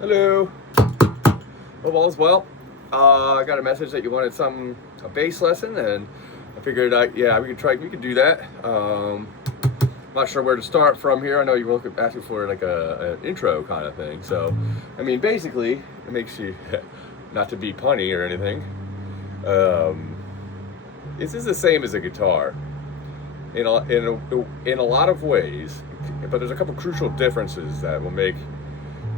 Hello. Hope all is well. I got a message that you wanted a bass lesson, and I figured, we could do that. Not sure where to start from here. I know you were asking for like an intro kind of thing. So, I mean, basically, it makes you, not to be punny or anything. This is the same as a guitar in a lot of ways, but there's a couple crucial differences that will make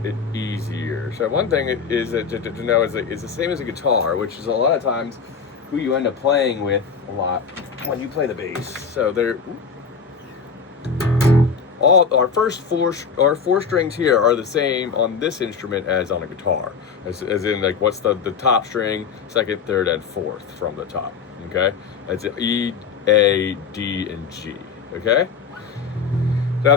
it easier. So one thing is to know is that it's the same as a guitar, which is a lot of times who you end up playing with a lot when you play the bass. So all our four strings here are the same on this instrument as on a guitar, as in like what's the top string, second, third, and fourth from the top. Okay, that's E, A, D, and G. Okay. Now,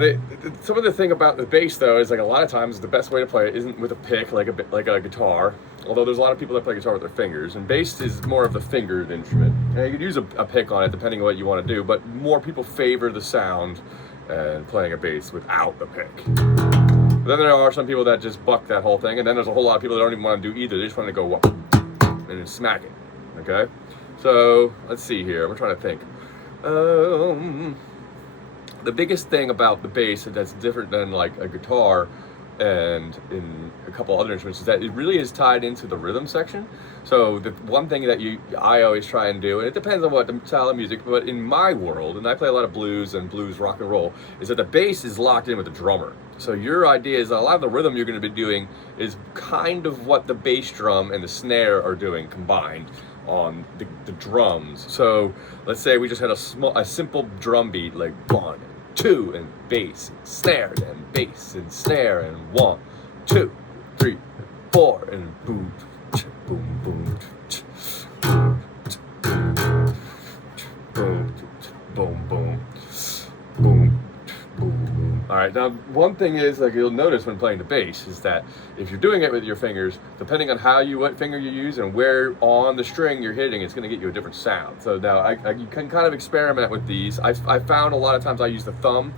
some of the thing about the bass, though, is like a lot of times the best way to play it isn't with a pick like a guitar. Although there's a lot of people that play guitar with their fingers, and bass is more of the fingered instrument. Now, you could use a pick on it depending on what you want to do, but more people favor the sound and playing a bass without the pick. But then there are some people that just buck that whole thing, and then there's a whole lot of people that don't even want to do either. They just want to go whoop and just smack it. Okay, so let's see here. I'm trying to think. The biggest thing about the bass that's different than like a guitar and in a couple other instruments is that it really is tied into the rhythm section. So the one thing that I always try and do, and it depends on what the style of music, but in my world, and I play a lot of blues and blues rock and roll, is that the bass is locked in with the drummer. So your idea is that a lot of the rhythm you're going to be doing is kind of what the bass drum and the snare are doing combined on the drums. So let's say we just had a simple drum beat like 1, 2, and bass, and snare, and bass, and snare, and 1, 2, 3, 4, and boom, boom, boom, boom, boom, boom, boom, boom. All right, now one thing is, like you'll notice when playing the bass, is that if you're doing it with your fingers, depending on what finger you use and where on the string you're hitting, it's going to get you a different sound. So now you can kind of experiment with these. I found a lot of times I use the thumb,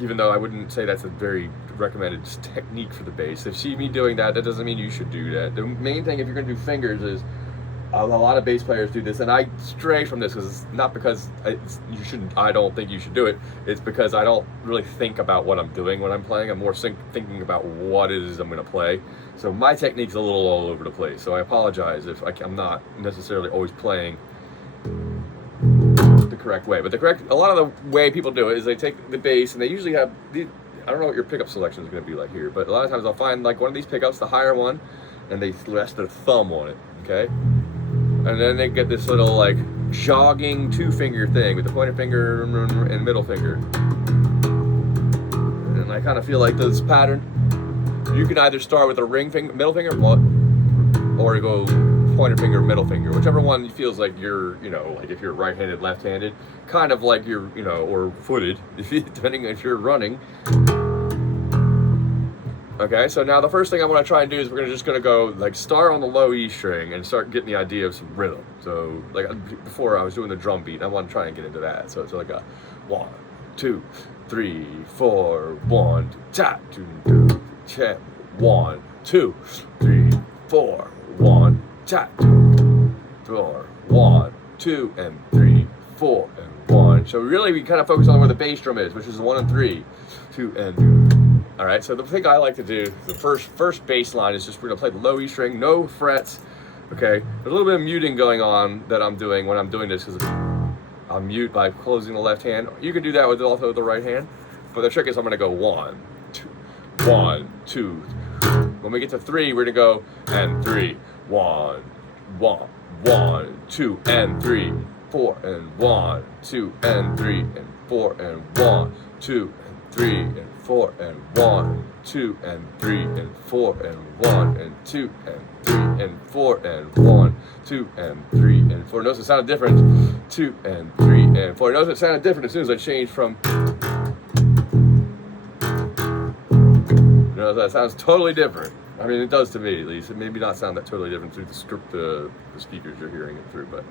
even though I wouldn't say that's a very recommended technique for the bass. If you see me doing that, that doesn't mean you should do that. The main thing if you're going to do fingers is, a lot of bass players do this, and I stray from this because it's not because I don't think you should do it. It's because I don't really think about what I'm doing when I'm playing. I'm more thinking about what it is I'm going to play. So my technique's a little all over the place. So I apologize if I'm not necessarily always playing the correct way. But a lot of the way people do it is they take the bass and they usually have I don't know what your pickup selection is going to be like here, but a lot of times I'll find like one of these pickups, the higher one, and they rest their thumb on it. Okay. And then they get this little like jogging 2-finger thing with the pointer finger and middle finger. And I kind of feel like this pattern, you can either start with a middle finger, or go pointer finger, middle finger, whichever one feels like you're, like if you're right-handed, left-handed, kind of like you're, or footed, depending if you're running. Okay, so now the first thing I want to try and do is we're just going to go like start on the low E string and start getting the idea of some rhythm. So like before I was doing the drum beat, I want to try and get into that. So it's like a 1, 2, 3, 4, 1, 2, 2, check, 1, 2, 3, 4, 1, 2, 4, 1, 2, and 3, 4, and 1. So really we kind of focus on where the bass drum is, which is 1 and 3, 2 and 2. All right, so the thing I like to do, the first bass line is just we're gonna play the low E string, no frets. Okay, there's a little bit of muting going on that I'm doing when I'm doing this because I'll mute by closing the left hand. You can do that with also the right hand, but the trick is I'm gonna go 1, 2, 1, 2. When we get to 3, we're gonna go and 3, 1, 1, 1, 2, and 3, 4, and 1, 2, and 3, and 4, and 1, 2, and 3, and 4, and 1, 2, and 3, and 4, and 1, and 2, and 3, and 4, and 1, 2, and 3, and 4. Notice it sounded different. 2, and 3, and 4. Notice it sounded different as soon as I changed from. That sounds totally different. I mean, it does to me at least. It may not sound that totally different through the speakers you're hearing it through, but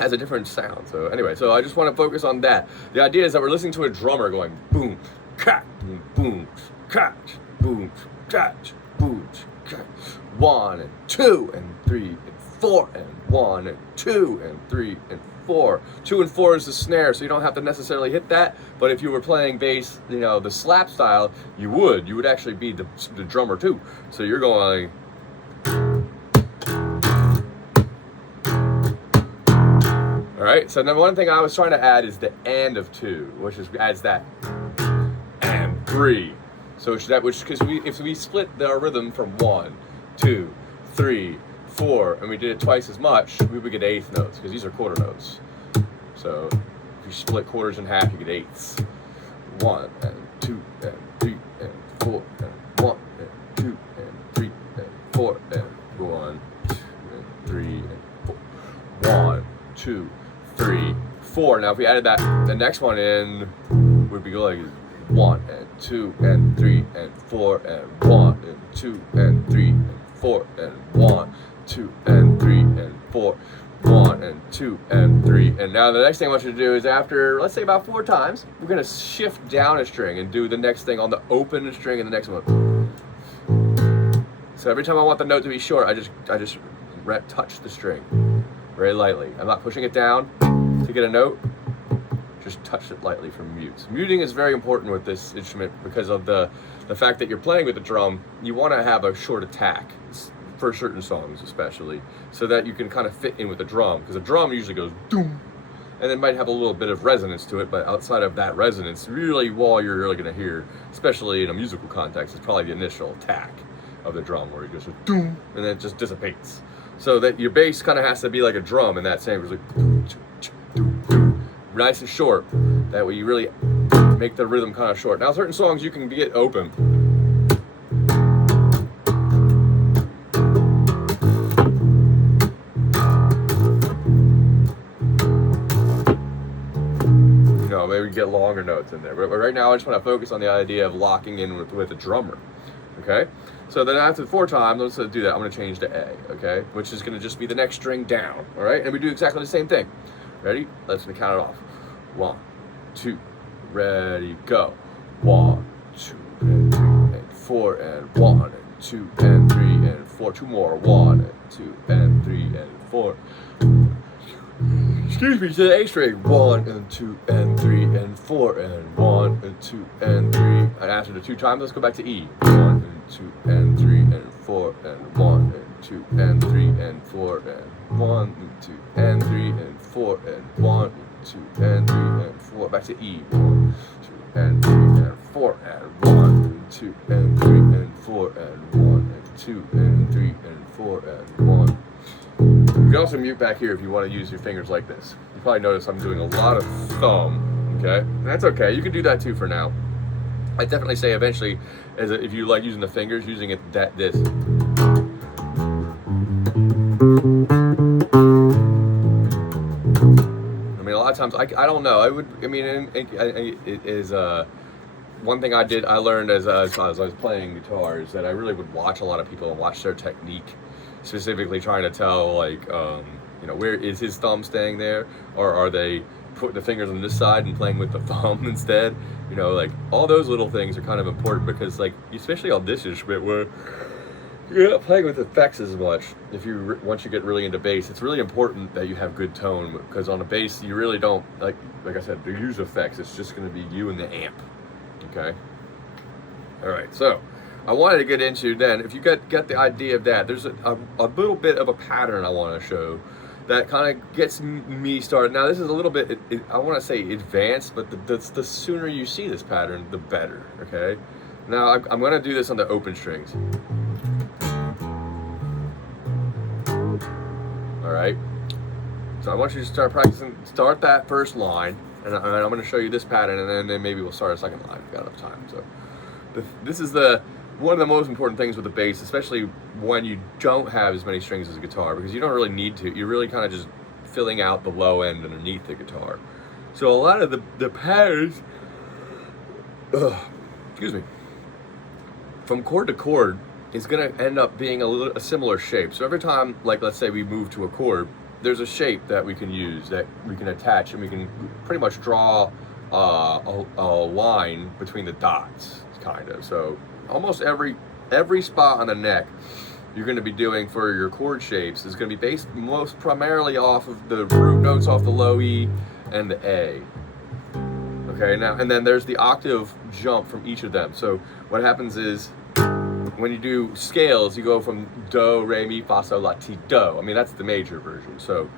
has a different sound. So anyway, so I just want to focus on that. The idea is that we're listening to a drummer going boom, catch, boom, catch, boom, catch, boom, catch. 1 and 2 and 3 and 4 and 1 and 2 and 3 and 4. 2 and 4 is the snare, so you don't have to necessarily hit that. But if you were playing bass, you know, the slap style, you would actually be the drummer too. So you're going. All right. So then one thing I was trying to add is the and of 2, which adds that and 3. So because if we split our rhythm from 1, 2, 3, 4, and we did it twice as much, we would get eighth notes because these are quarter notes. So if you split quarters in half, you get eighths. 1 and 2 and 3 and 4 and 1 and 2 and 3 and 4 and 1, 2 and 3 and 4. 1, 2, 3, 4. Now if we added that, the next one in would be like 1 and 2 and 3 and 4 and 1 and 2 and 3 and 4 and 1, 2 and 3 and 4, 1 and 2 and 3. And now the next thing I want you to do is after, let's say about 4 times, we're going to shift down a string and do the next thing on the open string and the next one. So every time I want the note to be short, I just touch the string very lightly. I'm not pushing it down to get a note. Just touch it lightly for mutes. Muting is very important with this instrument because of the fact that you're playing with the drum. You want to have a short attack for certain songs, especially, so that you can kind of fit in with the drum, because the drum usually goes doom, and it might have a little bit of resonance to it, but outside of that resonance, really, all you're really going to hear, especially in a musical context, is probably the initial attack of the drum, where it goes doom, and then it just dissipates. So that your bass kind of has to be like a drum in that same, it's like nice and short. That way you really make the rhythm kind of short. Now certain songs you can get open. You know, maybe get longer notes in there. But right now I just want to focus on the idea of locking in with a drummer. Okay? So then after 4 times, let's do that. I'm going to change to A, okay? Which is going to just be the next string down, all right? And we do exactly the same thing. Ready? Let's count it off. 1, 2, ready, go. 1, 2, and 3, and 4, and 1, and 2, and 3, and 4. 2 more. 1, and 2, and 3, and 4. Excuse me, to the A string. 1, and 2, and 3, and 4, and 1, and 2, and 3. And after the 2 times, let's go back to E. 1, and 2, and 3, and 4, and 1, and 2, and 3, and 4, and 1, and 2, and 3, and 4, and 1, and 2, and 3, and 4. Back to E. 1, 2, and 3, and 4, and 1, and 2, and 3, and 4, and 1, and 2, and 3, and 4, and 1. You can also mute back here if you want to use your fingers like this. You probably notice I'm doing a lot of thumb, okay? That's okay, you can do that too for now. I definitely say eventually, if you like using the fingers, using it this. I mean, a lot of times, I don't know, it is one thing I learned as I was playing guitar is that I really would watch a lot of people and watch their technique, specifically trying to tell, like, you know, where is his thumb staying there, or are they putting the fingers on this side and playing with the thumb instead? You know, like, all those little things are kind of important because, like, especially on this instrument where you're not playing with effects as much. Once you get really into bass, it's really important that you have good tone, because on a bass you really don't, like I said, to use effects. It's just going to be you and the amp. Okay. All right. So I wanted to get into then, if you get the idea of that, there's a little bit of a pattern I want to show that kind of gets me started. Now this is a little bit, I want to say advanced, but the sooner you see this pattern, the better. Okay. Now I'm going to do this on the open strings. All right. So I want you to start practicing. Start that first line, and I'm going to show you this pattern, and then maybe we'll start a second line if we've got enough time. So this is one of the most important things with the bass, especially when you don't have as many strings as a guitar, because you don't really need to. You're really kind of just filling out the low end underneath the guitar. So a lot of the patterns, excuse me, from chord to chord is going to end up being a similar shape. So every time, like, let's say we move to a chord, there's a shape that we can use, that we can attach, and we can pretty much draw a line between the dots, kind of. So almost every spot on the neck you're going to be doing for your chord shapes is going to be based most primarily off of the root notes off the low E and the A. Okay, now, and then there's the octave jump from each of them. So what happens is when you do scales, you go from do, re, mi, fa, sol, la, ti, do. I mean, that's the major version. So,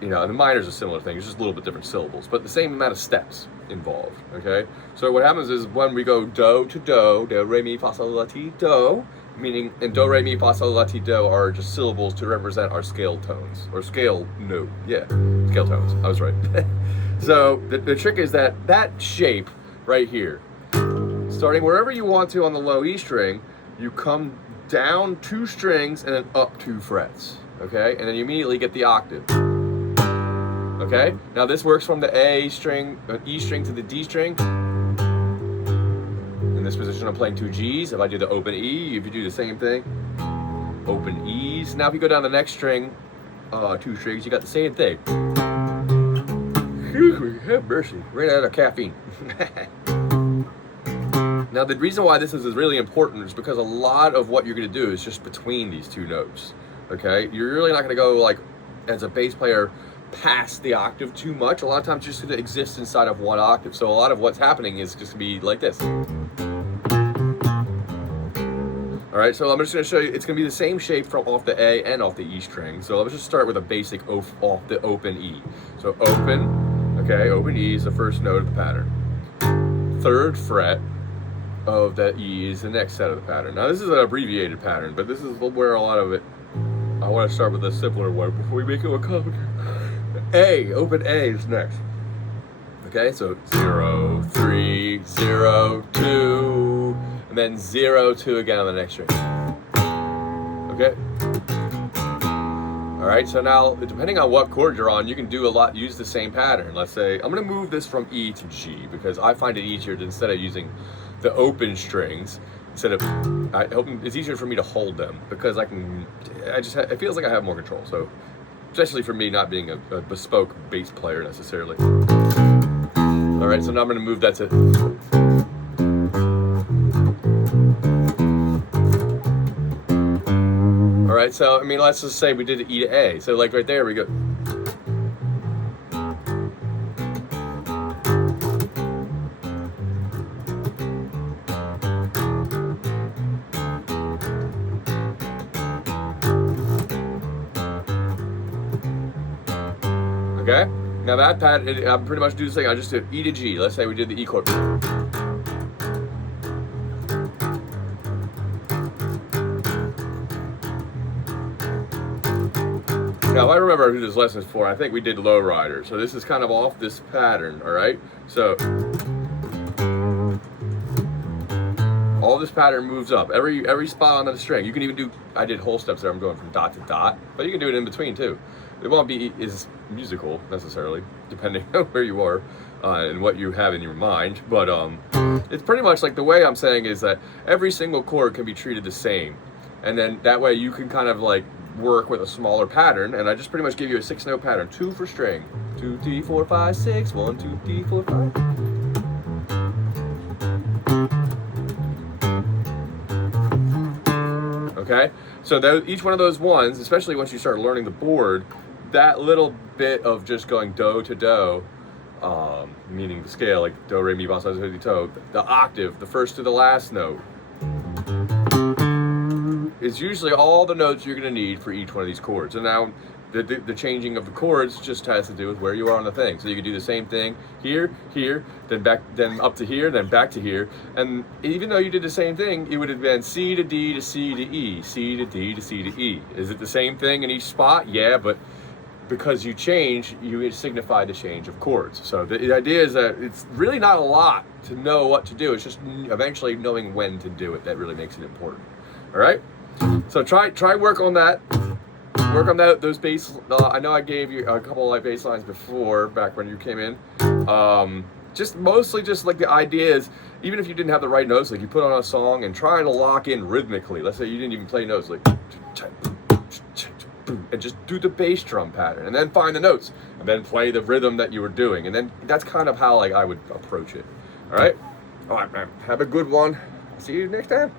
you know, and the minor is a similar thing. It's just a little bit different syllables, but the same amount of steps involved, okay? So what happens is when we go do to do, re, mi, fa, sol, la, ti, do, meaning, and do, re, mi, fa, sol, la, ti, do are just syllables to represent our scale tones, or scale note, yeah, scale tones, I was right. So the trick is that shape right here, starting wherever you want to on the low E string, you come down 2 strings and then up 2 frets, okay? And then you immediately get the octave, okay? Now this works from the A string, E string to the D string. In this position, I'm playing 2 Gs. If I do the open E, if you do the same thing, open E's. Now if you go down the next string, 2 strings, you got the same thing. Whew, have mercy, ran out of caffeine. Now the reason why this is really important is because a lot of what you're going to do is just between these 2 notes, okay? You're really not going to go, like, as a bass player, past the octave too much. A lot of times you're just going to exist inside of 1 octave. So a lot of what's happening is just going to be like this. All right, so I'm just going to show you, it's going to be the same shape from off the A and off the E string. So let's just start with a basic off the open E. So open, okay, open E is the first note of the pattern. 3rd fret of that E is the next set of the pattern. Now this is an abbreviated pattern, but this is where a lot of it, I want to start with a simpler one before we make it a complicated. A, open A is next. Okay, so 0, 3, 0, 2, and then 0, 2 again on the next string. Okay? Alright, so now, depending on what chord you're on, you can do use the same pattern. Let's say, I'm going to move this from E to G, because I find it easier to, instead of using the open strings, it's easier for me to hold them, because it feels like I have more control. So, especially for me not being a bespoke bass player necessarily. Alright, so now I'm going to move that to... Alright, so, I mean, let's just say we did the E to A. So, like, right there we go. Okay? Now that pattern, I pretty much do the same. I just did E to G. Let's say we did the E chord. Now, I remember who this lesson is for. I think we did Lowrider. So this is kind of off this pattern, all right? So all this pattern moves up. Every spot on the string. You can even do, I did whole steps there. I'm going from dot to dot. But you can do it in between, too. It won't be as musical, necessarily, depending on where you are and what you have in your mind. But it's pretty much like the way I'm saying is that every single chord can be treated the same. And then that way you can kind of like work with a smaller pattern, and I just pretty much give you a 6-note pattern. 2 for string, 2, 3, 4, 5, 6, 1, 2, 3, 4, 5. Okay, so each one of those ones, especially once you start learning the board, that little bit of just going do to do, meaning the scale, like do, re, mi, fa, sol, la, ti, do, the octave, the first to the last note, is usually all the notes you're going to need for each one of these chords. And now the changing of the chords just has to do with where you are on the thing. So you can do the same thing here, then back, then up to here, then back to here. And even though you did the same thing, it would have been C to D to C to E, C to D to C to E. Is it the same thing in each spot? Yeah, but because you change, you signify the change of chords. So the idea is that it's really not a lot to know what to do. It's just eventually knowing when to do it that really makes it important. All right? So try work on that. Work on those bass. I know I gave you a couple of bass lines before, back when you came in. Just mostly just like the idea is, even if you didn't have the right notes, like you put on a song and try to lock in rhythmically. Let's say you didn't even play notes, like boom, and just do the bass drum pattern, and then find the notes, and then play the rhythm that you were doing, and then that's kind of how like I would approach it. All right, man. Have a good one. I'll see you next time.